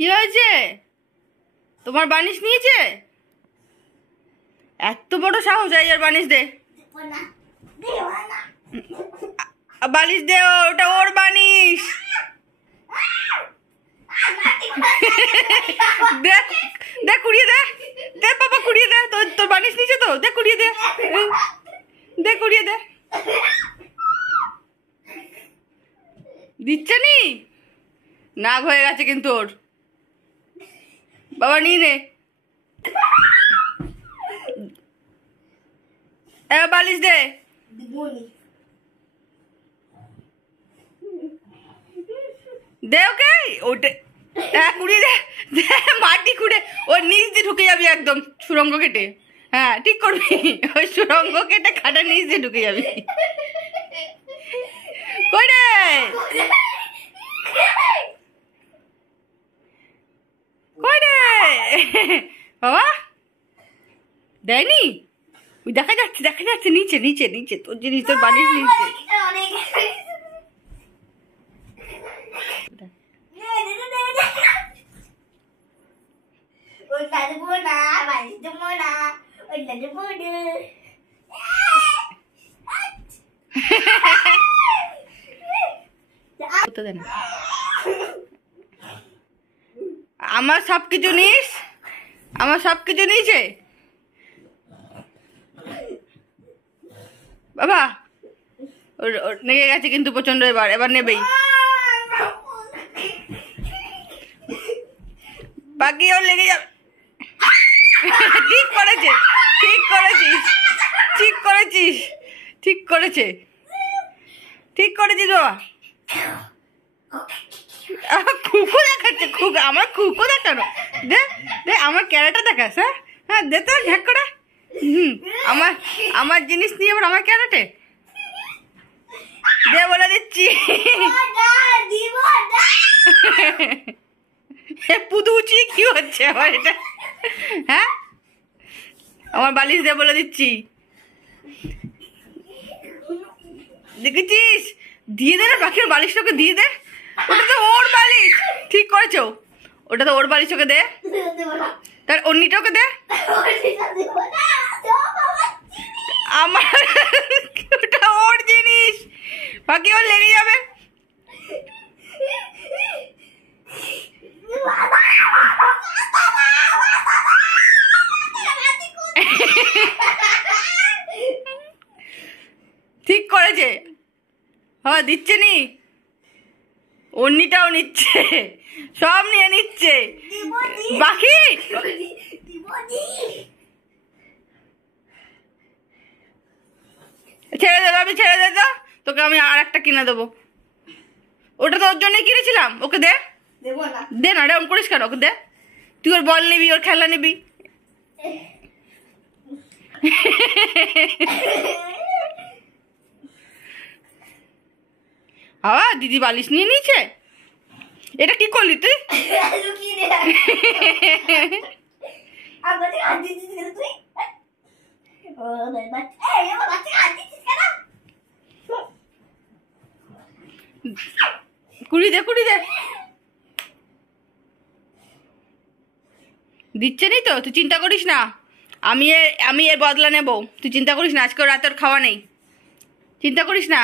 কি হয়েছে? তোমার বালিশ নিয়েছে? এত বড় সাহস! এই আর বালিশ দে, বালিশ দে, ওটা ওর বালিশ। দে দে, কুড়িয়ে দে, দে বাবা কুড়িয়ে দে। তোর বালিশ নিচে তো, দে কুড়িয়ে দে, দে কুড়িয়ে দে। দিচ্ছে নি, নাক হয়ে গেছে কিন্তু ওর। বাবা নিয়ে নে, বালিশ দে। দে ওকে, ওটা কুড়িয়ে দে, মাটি খুঁড়ে ওর নিচ দিয়ে ঢুকে যাবি একদম, সুরঙ্গ কেটে। হ্যাঁ ঠিক করবি, ওই সুরঙ্গ কেটে খাটার নিচ দিয়ে ঢুকে যাবি। কই রে কই রে বাবা? দেয়নি? ওই দেখা যাচ্ছে, দেখা যাচ্ছে নিচে নিচে নিচে, তোর জিনিস, তোর বালিশ নিচে। আমার সব কিছু নিস, আমার সব কিছু নিয়েছে বাবা। নেগে গেছে কিন্তু প্রচন্ড, এবার এবার নেবেই। বাকি ওর লেগে যাবে। ঠিক করেছে, ঠিক করেছিস, ঠিক করেছিস, ঠিক করেছে, ঠিক করেছিস বাবা। খুকু দেখাচ্ছে, আমার খুকু দেখানো। দে দে, আমার ক্যারেটা দেখাস। হ্যাঁ হ্যাঁ, দে তো ঝাক করে। আমার আমার জিনিস নিয়ে এবার আমার ক্যারেটে দে বলে দিচ্ছি। পুতুচি কি হচ্ছে আমার এটা? হ্যাঁ, আমার বালিশ দে বলে দিচ্ছি। দেখেছিস, দিয়ে দে না, বাকির বালিশটাকে দিয়ে দে। ওটা তো ওর বালিশ, ঠিক করেছো, ওটা তো ওর বালিশ, ওকে দে। তার অন্যটাকে দে। আমার ওটা ওর জিনিস, বাকি ওর লেগে যাবে। ঠিক করেছে, হ্যাঁ দিচ্ছে নি, অন্যটাও নিচ্ছে, সব নিয়ে নিচ্ছে। বাকি ছেড়ে দেবে, আমি ছেড়ে দে তো, তোকে আমি আর একটা কিনে দেবো। ওটা তো ওর জন্যই কিনেছিলাম, ওকে দে। দে না, এরকম করিস কেন? ওকে দে, তুই ওর বল নিবি, ওর খেলনা নিবি। দিদি বালিশ নিয়ে নিয়েছে, এটা কি করলি তুই? কুড়ি দে, কুড়ি দে। দিচ্ছে নি তো, তুই চিন্তা করিস না, আমি এর বদলা নেবো, তুই চিন্তা করিস না। আজকে রাতের খাওয়া নেই, চিন্তা করিস না।